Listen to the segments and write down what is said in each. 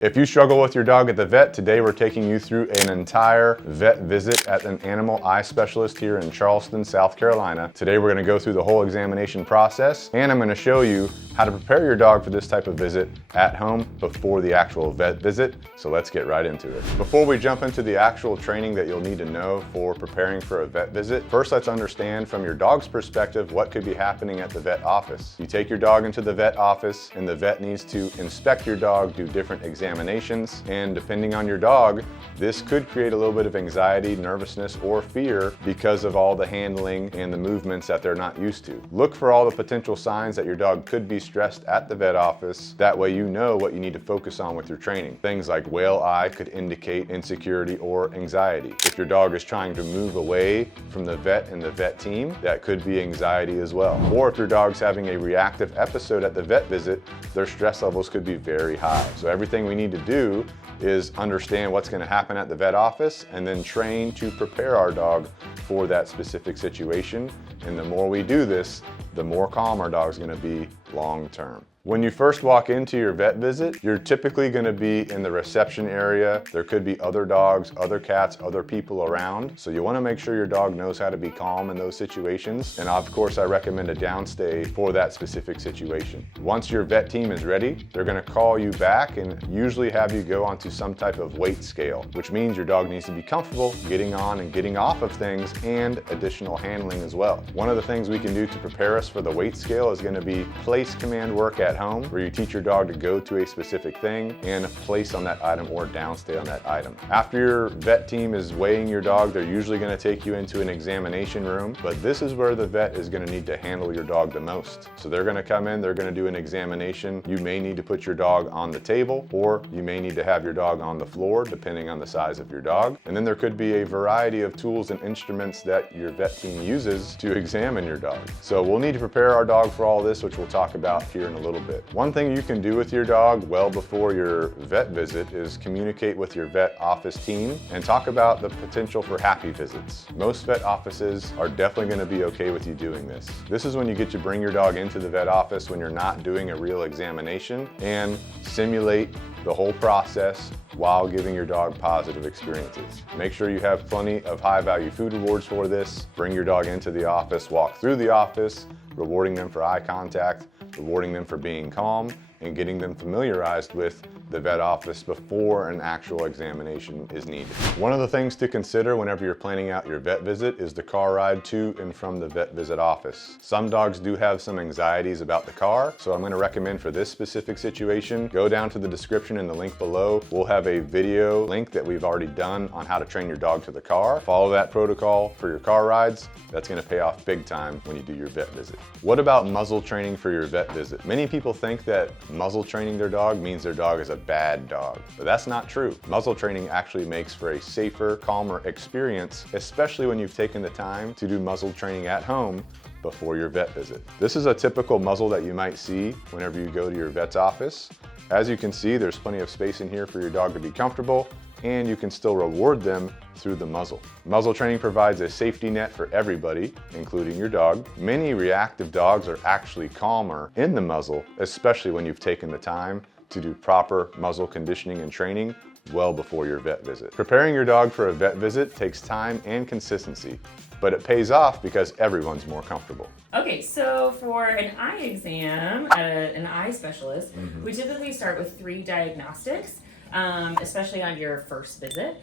If you struggle with your dog at the vet, today we're taking you through an entire vet visit at an animal eye specialist here in Charleston, South Carolina. Today we're going to go through the whole examination process, and I'm going to show you how to prepare your dog for this type of visit at home before the actual vet visit. So let's get right into it. Before we jump into the actual training that you'll need to know for preparing for a vet visit, first let's understand from your dog's perspective what could be happening at the vet office. You take your dog into the vet office and the vet needs to inspect your dog, do different examinations, and depending on your dog, this could create a little bit of anxiety, nervousness, or fear because of all the handling and the movements that they're not used to. Look for all the potential signs that your dog could be stressed at the vet office. That way you know what you need to focus on with your training. Things like whale eye could indicate insecurity or anxiety. If your dog is trying to move away from the vet and the vet team, that could be anxiety as well. Or if your dog's having a reactive episode at the vet visit, their stress levels could be very high. So everything we need to do is understand what's going to happen at the vet office and then train to prepare our dog for that specific situation. And the more we do this, the more calm our dog's going to be long term. When you first walk into your vet visit, you're typically going to be in the reception area. There could be other dogs, other cats, other people around. So you want to make sure your dog knows how to be calm in those situations. And of course, I recommend a downstay for that specific situation. Once your vet team is ready, they're going to call you back and usually have you go onto some type of weight scale, which means your dog needs to be comfortable getting on and getting off of things and additional handling as well. One of the things we can do to prepare us for the weight scale is going to be place command work at home, where you teach your dog to go to a specific thing and place on that item or downstay on that item. After your vet team is weighing your dog, they're usually going to take you into an examination room, but this is where the vet is going to need to handle your dog the most. So they're going to come in, they're going to do an examination. You may need to put your dog on the table, or you may need to have your dog on the floor, depending on the size of your dog. And then there could be a variety of tools and instruments that your vet team uses to examine your dog. So we'll need to prepare our dog for all this, which we'll talk about here in a little bit. One thing you can do with your dog well before your vet visit is communicate with your vet office team and talk about the potential for happy visits. Most vet offices are definitely going to be okay with you doing this. This is when you get to bring your dog into the vet office when you're not doing a real examination and simulate the whole process while giving your dog positive experiences. Make sure you have plenty of high value food rewards for this. Bring your dog into the office, walk through the office, rewarding them for eye contact, rewarding them for being calm, and getting them familiarized with the vet office before an actual examination is needed. One of the things to consider whenever you're planning out your vet visit is the car ride to and from the vet visit office. Some dogs do have some anxieties about the car, so I'm going to recommend for this specific situation, go down to the description in the link below. We'll have a video link that we've already done on how to train your dog to the car. Follow that protocol for your car rides. That's going to pay off big time when you do your vet visit. What about muzzle training for your vet visit? Many people think that muzzle training their dog means their dog is a bad dog, but that's not true. Muzzle training actually makes for a safer, calmer experience, especially when you've taken the time to do muzzle training at home before your vet visit. This is a typical muzzle that you might see whenever you go to your vet's office. As you can see, there's plenty of space in here for your dog to be comfortable, and you can still reward them through the muzzle. Muzzle training provides a safety net for everybody, including your dog. Many reactive dogs are actually calmer in the muzzle, especially when you've taken the time to do proper muzzle conditioning and training well before your vet visit. Preparing your dog for a vet visit takes time and consistency, but it pays off because everyone's more comfortable. Okay, so for an eye exam at an eye specialist, we typically start with 3 diagnostics, especially on your first visit.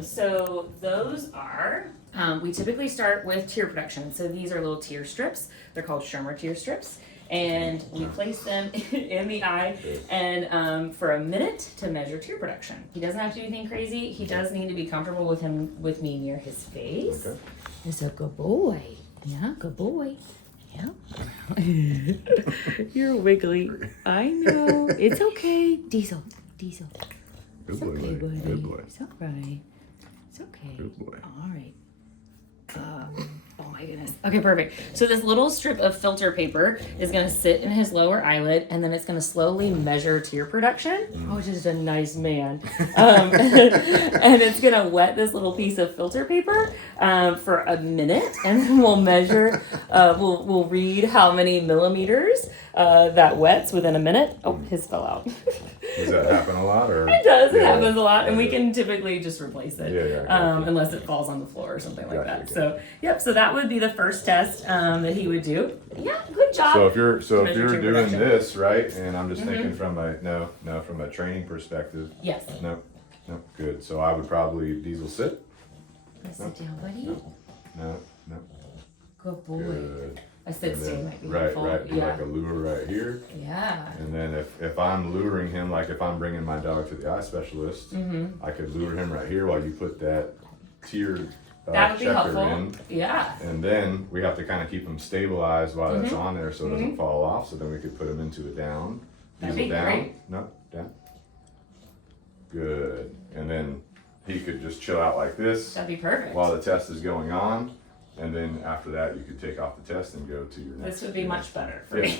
So those are, we typically start with tear production. So these are little tear strips. They're called Schirmer tear strips. And we place them in the eye and for a minute to measure tear production. He doesn't have to do anything crazy. He does need to be comfortable with me near his face. Okay. He's a good boy. Yeah, good boy. Yeah. You're wiggly. I know. It's okay. Diesel. Good It's boy, okay, buddy. Good boy. It's all right. It's okay. Good boy. All right. Oh my goodness. Okay, perfect. So this little strip of filter paper is going to sit in his lower eyelid, and then it's going to slowly measure tear production. Oh, just a nice man. And it's going to wet this little piece of filter paper for a minute, and then we'll measure, we'll read how many millimeters that wets within a minute. Oh, his fell out. Does that happen a lot? Or? It does. It Yeah. happens a lot, and we Okay. can typically just replace it, unless it falls on the floor or something like that. Gotcha. So, yep. So that would be the first test that he would do. Yeah, good job. So if you're Measure doing your production. this, right, and I'm just thinking from a from a training perspective. Yes. No, good. So I would probably Diesel sit. Sit down, buddy. No. Good boy. Good. A sit And stay then, might be right, helpful. do Yeah. like a lure right here. Yeah. And then if I'm luring him, like if I'm bringing my dog to the eye specialist, I could lure him right here while you put that tiered That would be checker helpful. in. Yeah. And then we have to kind of keep him stabilized while that's on there so it doesn't fall off. So then we could put him into a down. That'd Diesel be down. great. No, down. Good. And then he could just chill out like this That'd be perfect. while the test is going on. And then after that, you could take off the test and go to your next. This would be much better for Yeah, me.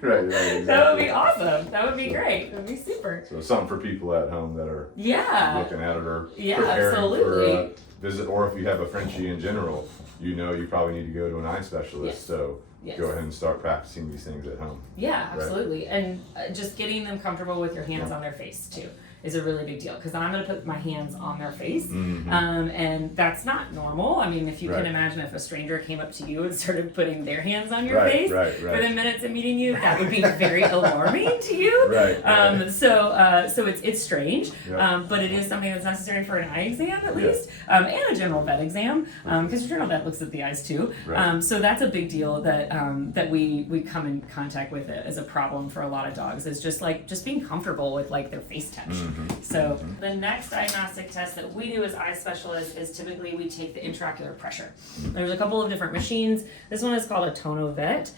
right, exactly. That would be awesome. That would be great. That would be super. So something for people at home that are Yeah. looking at it or Yeah, preparing absolutely. for a visit, or if you have a Frenchie in general, you probably need to go to an eye specialist. Yes. So Yes. go ahead and start practicing these things at home. Yeah, absolutely. And just getting them comfortable with your hands on their face too is a really big deal, because I'm going to put my hands on their face, and that's not normal. I mean, if you can Right. imagine if a stranger came up to you and started putting their hands on your Right, face right. within minutes of meeting you, that would be very alarming to you. Right. So it's strange, Yep. but it is something that's necessary for an eye exam at least, and a general vet exam, because your general vet looks at the eyes too. Right. So that's a big deal that we come in contact with it as a problem for a lot of dogs, is just being comfortable with like their face touch. So the next diagnostic test that we do as eye specialists is typically we take the intraocular pressure. There's a couple of different machines. This one is called a tonovet.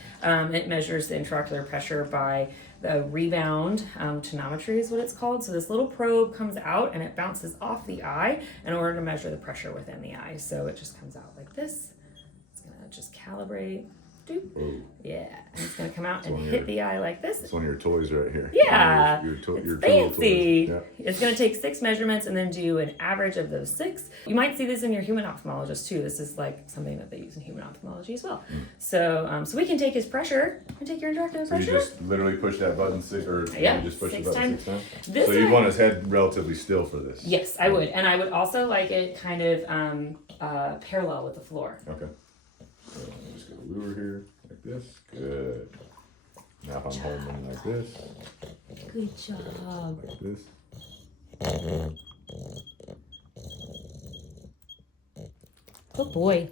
It measures the intraocular pressure by the rebound tonometry is what it's called. So this little probe comes out and it bounces off the eye in order to measure the pressure within the eye. So it just comes out like this. It's gonna just calibrate. Doop. Oh, Yeah, and it's gonna come out and one of hit your- the eye like this. it's one of your toys right here. Yeah, Your it's tool fancy. toys. It's going to take 6 measurements and then do an average of those 6. You might see this in your human ophthalmologist too. This is like something that they use in human ophthalmology as well. So we can take his pressure. We can take your intraocular So you pressure. just literally push that button Yeah, you just push the 6 button times. 6 times? This So you one- want his head relatively still for this? Yes, I would, and I would also like it kind of parallel with the floor. Okay. So I'm just gonna lure here like this. Good. Now if I'm holding him like this, Good job. like this. Good boy.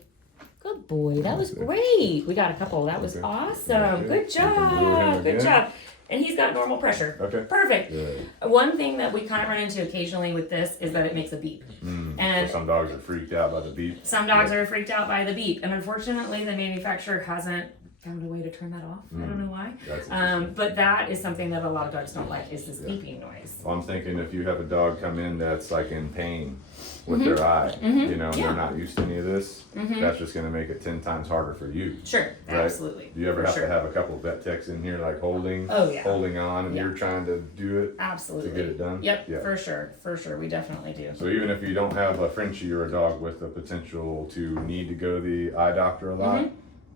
Good boy. That was great. We got a couple. That was Okay. awesome. Okay. Good You can lure him job. Good again. job. And he's got normal pressure. Okay. Perfect. Good. One thing that we kind of run into occasionally with this is that it makes a beep. And So some dogs are freaked out by the beep. some dogs are freaked out by the beep. And unfortunately, the manufacturer hasn't found a way to turn that off. I don't know why. That's interesting. But that is something that a lot of dogs don't like, is this beeping noise. Well, I'm thinking if you have a dog come in that's like in pain with their eye, and Yeah. they're not used to any of this, that's just gonna make it 10 times harder for you. Sure, Right? absolutely. Do you ever For have sure. to have a couple of vet techs in here like holding Oh, yeah. holding on and Yeah. you're trying to do it Absolutely. to get it done? Yep, Yeah. for sure. We definitely do. So even if you don't have a Frenchie or a dog with the potential to need to go to the eye doctor a lot,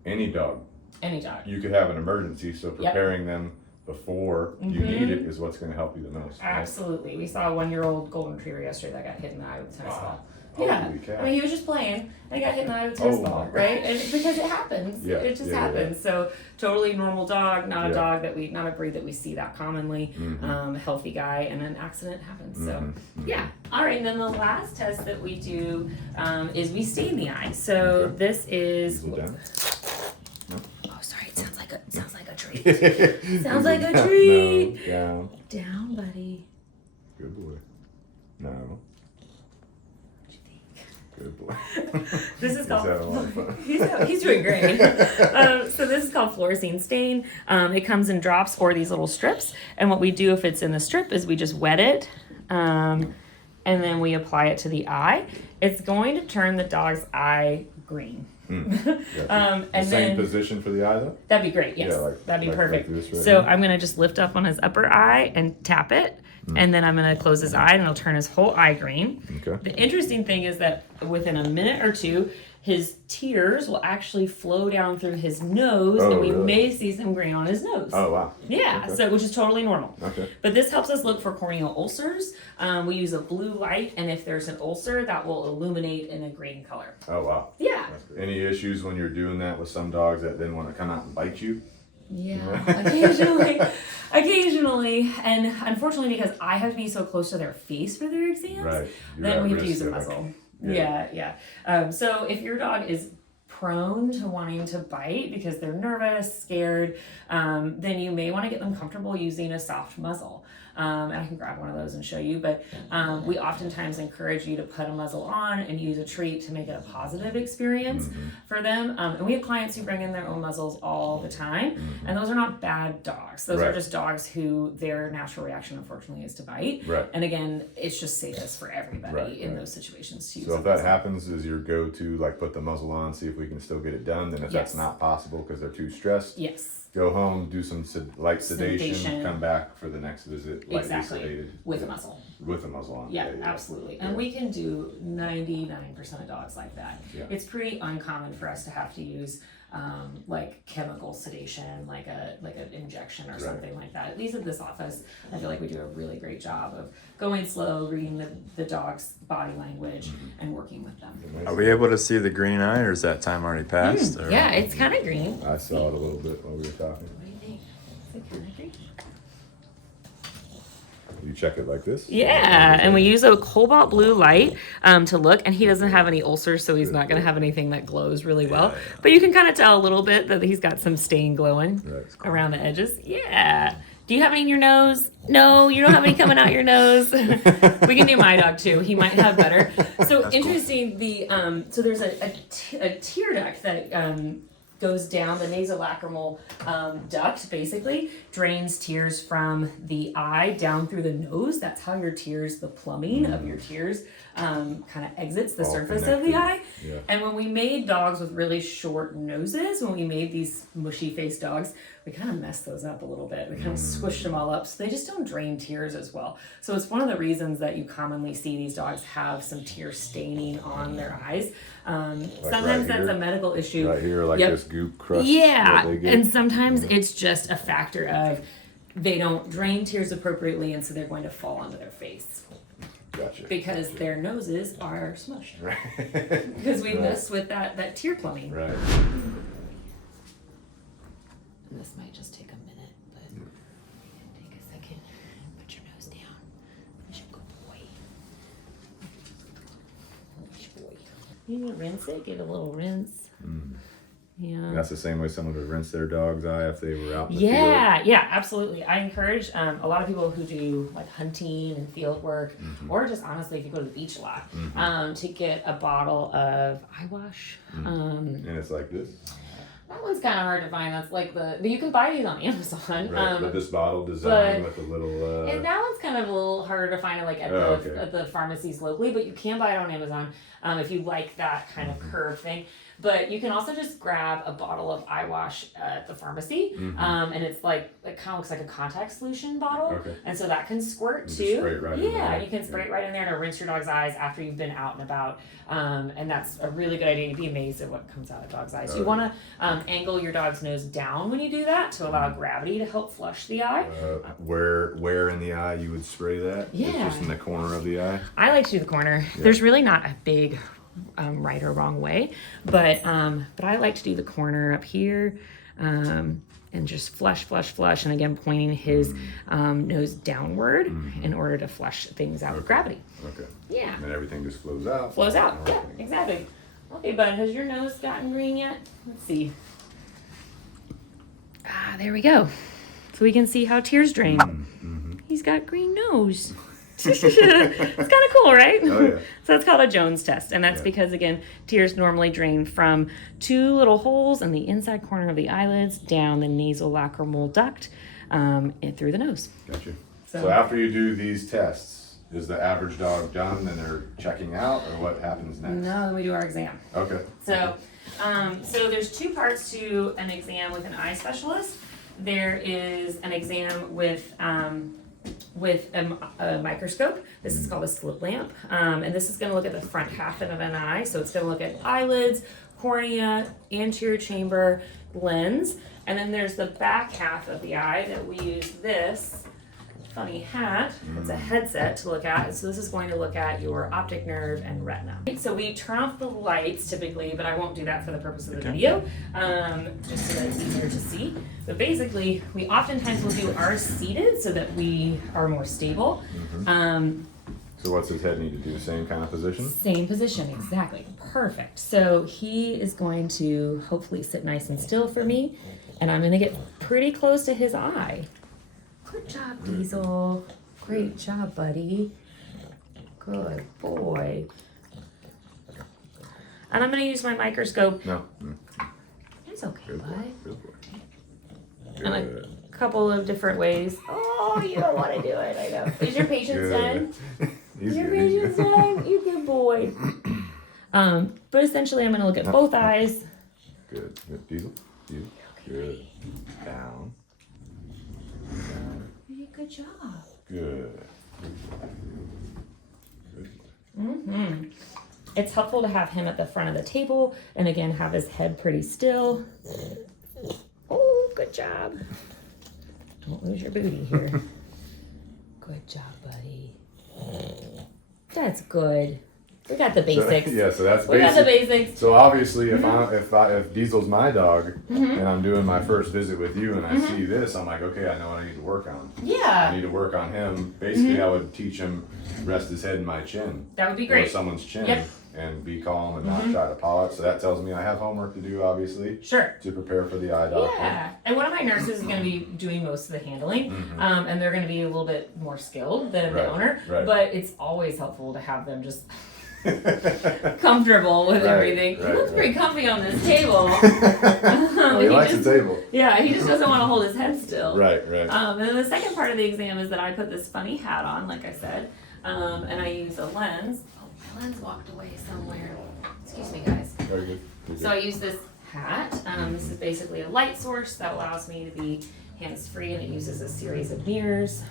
any dog, Any dog. you could have an emergency. So preparing them before you need it is what's going to help you the most. right? Absolutely. We saw a 1-year-old golden retriever yesterday that got hit in the eye with a tennis Wow. ball. Holy Yeah. cow. I mean, he was just playing and he got hit in the eye with a tennis Oh ball, my right? And because it happens. Yeah, It just yeah, happens. So totally normal dog, not a Yeah. dog that not a breed that we see that commonly. A healthy guy, and an accident happens. So yeah. All right. And then the last test that we do is we stain the eye. So Okay. this is. Diesel down. Oh, sorry. It sounds like a treat. Sounds like a treat. No, down. Down, buddy. Good boy. No. Good boy. This is He's called. having a lot of fun. He's doing great. So this is called fluorescein stain. It comes in drops or these little strips. And what we do if it's in the strip is we just wet it, and then we apply it to the eye. It's going to turn the dog's eye green. Gotcha. And Same then position for the eye though? that'd be great. Yes, Yeah, like- that'd be like perfect. this right So here? I'm gonna just lift up on his upper eye and tap it, and then I'm going to close his eye and it'll turn his whole eye green. Okay. The interesting thing is that within a minute or two, his tears will actually flow down through his nose, and we may see some green on his nose. Oh, wow. Yeah, Okay. so which is totally normal. Okay. But this helps us look for corneal ulcers. We use a blue light, and if there's an ulcer, that will illuminate in a green color. Oh, wow. Yeah. Any issues when you're doing that with some dogs that then want to come out and bite you? Yeah, occasionally, and unfortunately, because I have to be so close to their face for their exams, Right. then we have to use a muzzle. Yeah. So if your dog is prone to wanting to bite because they're nervous, scared, then you may want to get them comfortable using a soft muzzle. And I can grab one of those and show you, but we oftentimes encourage you to put a muzzle on and use a treat to make it a positive experience for them. And we have clients who bring in their own muzzles all the time, and those are not bad dogs. Those are just dogs who their natural reaction, unfortunately, is to bite. Right. And again, it's just safest for everybody in those situations to use. So if that happens, is your go-to like put the muzzle on, see if we can still get it done? Then if that's not possible because they're too stressed, go home, do some light sedation, come back for the next visit, lightly sedated. With a muzzle. With a muzzle on. Yeah, absolutely. And we can do 99% of dogs like that. Yeah. It's pretty uncommon for us to have to use like chemical sedation, like an injection or something like that. At least at this office, I feel like we do a really great job of going slow, reading the dog's body language, and working with them. Are we able to see the green eye, or is that time already passed? Or? Yeah, it's kind of green. I saw it a little bit while we were talking. What do you think? Is it kind of green? You check it like this? Yeah, and we use a cobalt blue light to look, and he doesn't have any ulcers, so he's not going to have anything that glows really well. But you can kind of tell a little bit that he's got some stain glowing around the edges. Yeah. Do you have any in your nose? No, you don't have any coming out your nose. We can do my dog too. He might have better. So interesting. So there's a tear duct that goes down the nasolacrimal duct, basically drains tears from the eye down through the nose. That's how your tears, the plumbing of your tears, kind of exits the surface of the eye. Yeah. And when we made dogs with really short noses, when we made these mushy faced dogs, we kind of messed those up a little bit. We kind of squished them all up, so they just don't drain tears as well. So it's one of the reasons that you commonly see these dogs have some tear staining on their eyes. Sometimes that's a medical issue. Right here, like this goop crust. Yeah, that they get. and sometimes it's just a factor of they don't drain tears appropriately, and so they're going to fall onto their face. Gotcha. Because their noses are smushed. Right. Because we mess with that tear plumbing. Right. And this might just take a minute, but take a second. Put your nose down. Who's your good boy? Who's your boy? You need to rinse it. Get a little rinse. Yeah. And that's the same way someone would rinse their dog's eye if they were out in the field. Yeah, absolutely. I encourage a lot of people who do like hunting and field work, or just honestly, if you go to the beach a lot, to get a bottle of eye wash. And it's like this. That one's kind of hard to find. That's like you can buy these on Amazon. Right, but this bottle design with a little. And that one's kind of a little harder to find, like at the pharmacies locally. But you can buy it on Amazon if you like that kind of curve thing. But you can also just grab a bottle of eye wash at the pharmacy, and it kind of looks like a contact solution bottle, and so that can squirt too. Spray it right in there. You can spray it right in there to rinse your dog's eyes after you've been out and about, and that's a really good idea. You'd be amazed at what comes out of dogs' eyes. You want to angle your dog's nose down when you do that to allow gravity to help flush the eye. Where in the eye you would spray that? Yeah. It's just in the corner of the eye? I like to do the corner. Yeah. There's really not a big right or wrong way, but I like to do the corner up here, and just flush, and again pointing his nose downward in order to flush things out with gravity. Okay. Yeah. And then everything just flows out. Yeah, exactly. Okay, bud, has your nose gotten green yet? Let's see. There we go. So we can see how tears drain. He's got green nose. It's kind of cool, right? Oh, yeah. So it's called a Jones test, and that's because, again, tears normally drain from two little holes in the inside corner of the eyelids down the nasolacrimal duct and through the nose. Gotcha. So after you do these tests, is the average dog done and they're checking out, or what happens next? No, then we do our exam. Okay. So there's two parts to an exam with an eye specialist. There is an exam with with a microscope. This is called a slit lamp, and this is going to look at the front half of an eye. So it's going to look at eyelids, cornea, anterior chamber, lens, and then there's the back half of the eye that we use this funny hat. It's a headset to look at. So this is going to look at your optic nerve and retina. So we turn off the lights typically, but I won't do that for the purpose of the video, just so that it's easier to see. But basically, we oftentimes will do ours seated so that we are more stable. So what's his head need to do? Same kind of position? Same position, exactly. Perfect. So he is going to hopefully sit nice and still for me, and I'm going to get pretty close to his eye. Good job, Diesel. Great job, buddy. Good boy. And I'm going to use my microscope. No. It's okay, Good boy. bud. Good boy. And a couple of different ways. Oh, you don't want to do it. I know. Is your patience done? He's Your good, he's patience good. done? You good boy. But essentially, I'm going to look at both eyes. Good. Good. Diesel. You. Good. Down. Good job. Good. Good. It's helpful to have him at the front of the table and again have his head pretty still. Oh, good job. Don't lose your booty here. Good job, buddy. That's good. We got the basics. So that's We got the basics. So obviously, if Diesel's my dog and I'm doing my first visit with you and I see this, I'm like, okay, I know what I need to work on. I Yeah. need to work on him. Basically, I would teach him rest his head in my chin. That would be Or great. someone's chin. Yep. And be calm and not try to paw it. So that tells me I have homework to do, obviously, Sure. to prepare for the eye doctor. Yeah, and one of my nurses is going to be doing most of the handling, and they're going to be a little bit more skilled than the Right, owner. right. But it's always helpful to have them just comfortable with everything. He looks pretty comfy on this table. He likes the table. Yeah, he just doesn't want to hold his head still. Right. And then the second part of the exam is that I put this funny hat on, like I said, and I use a lens. Oh, my lens walked away somewhere. Excuse me, guys. Very good. Good, So I use this hat. This is basically a light source that allows me to be hands-free, and it uses a series of mirrors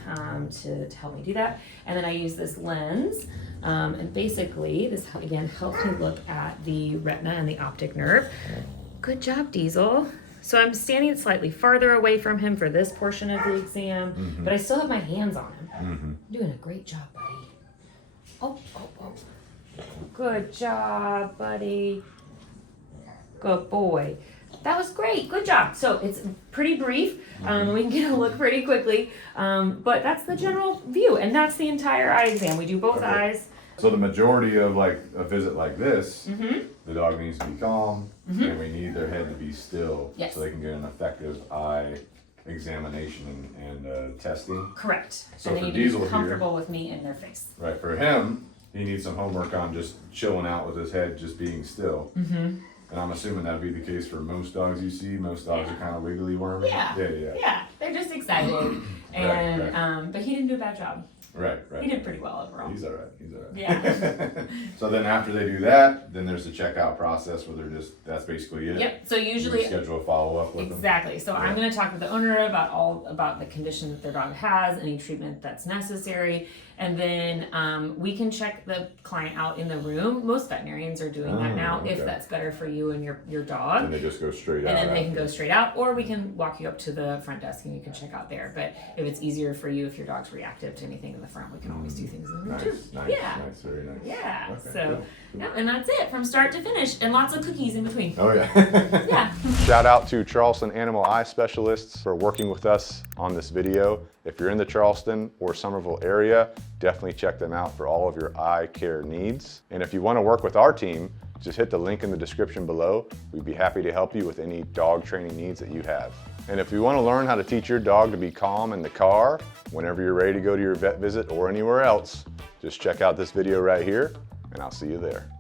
to help me do that. And then I use this lens, and basically this again helps me look at the retina and the optic nerve. Good job, Diesel. So I'm standing slightly farther away from him for this portion of the exam, but I still have my hands on him. You're doing a great job, buddy. Oh. Good job, buddy. Good boy. That was great. Good job. So it's pretty brief. We can get a look pretty quickly. But that's the general view, and that's the entire eye exam. We do both eyes. So the majority of like a visit like this, the dog needs to be calm, and we need their head to be still, Yes. so they can get an effective eye examination and testing. Correct. So and for they need to Diesel be here- comfortable with me in their face. Right, for him, he needs some homework on just chilling out with his head, just being still. And I'm assuming that'd be the case for most dogs you see. Most dogs are kind of wiggly wormy. Yeah. Yeah. Yeah, they're just excited. And Right. But he didn't do a bad job. Right. He did pretty well overall. He's all right. Yeah. So then after they do that, then there's the checkout process where that's basically it. Yep. So You usually schedule a follow-up with them. exactly. So I'm going to talk with the owner about the condition that their dog has, any treatment that's necessary, and then we can check the client out in the room. Most veterinarians are doing that now, if okay. that's better for you and your dog. And they just go straight out. And then they can after. go straight out, or we can walk you up to the front desk and you can check out there. But if it's easier for you, if your dog's reactive to anything in the front, we can always do things in the room too. Nice, Yeah. nice, very nice. Yeah. Okay, So, cool. yeah, and that's it from start to finish, and lots of cookies in between. Oh yeah. Yeah. Shout out to Charleston Animal Eye Specialists for working with us on this video. If you're in the Charleston or Somerville area, definitely check them out for all of your eye care needs. And if you want to work with our team, just hit the link in the description below. We'd be happy to help you with any dog training needs that you have. And if you want to learn how to teach your dog to be calm in the car, whenever you're ready to go to your vet visit or anywhere else, just check out this video right here, and I'll see you there.